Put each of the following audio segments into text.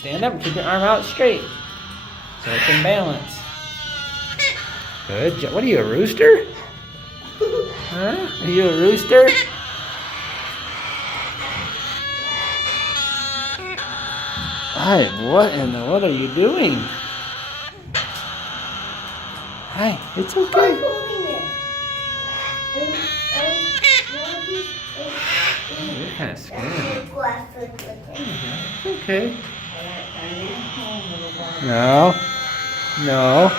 Stand up and keep your arm out straight so it can balance. Good job. What are you, a rooster? Huh? Are you a rooster? Hi, what in the world are you doing? Hi, it's okay. You're kind of scared. It's okay. No. No.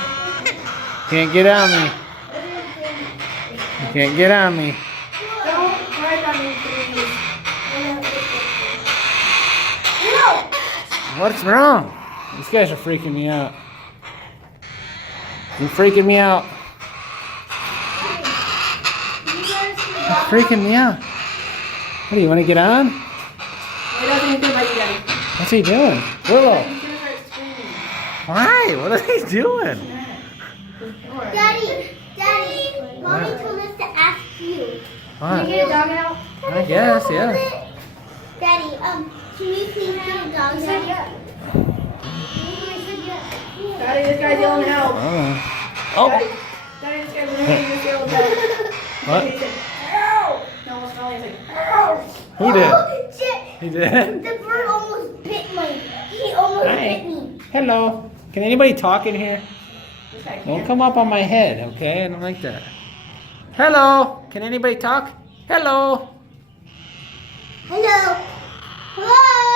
Can't get on me. You can't get on me. Don't work on me, please. What's wrong? These guys are freaking me out. You're freaking me out. You're freaking me out. What do you want to get on? It doesn't even feel like you got it. What's he doing? Willow. He's gonna start screaming. Why? What are they doing? Daddy, Mommy told us to ask you. What? Can you get a dog out? I guess, yeah. Daddy, can you please get a dog out? Daddy, this guy's yelling help. Oh. Daddy, this guy's literally just yelling help. What? He said, help! No, almost fell. He's like, help! Who did? Oh, shit. He did? The bird almost bit me. He almost bit me. Hello. Can anybody talk in here? This guy Don't can't. come up on my head, okay? I don't like that. Hello. Can anybody talk? Hello. Hello. Hello.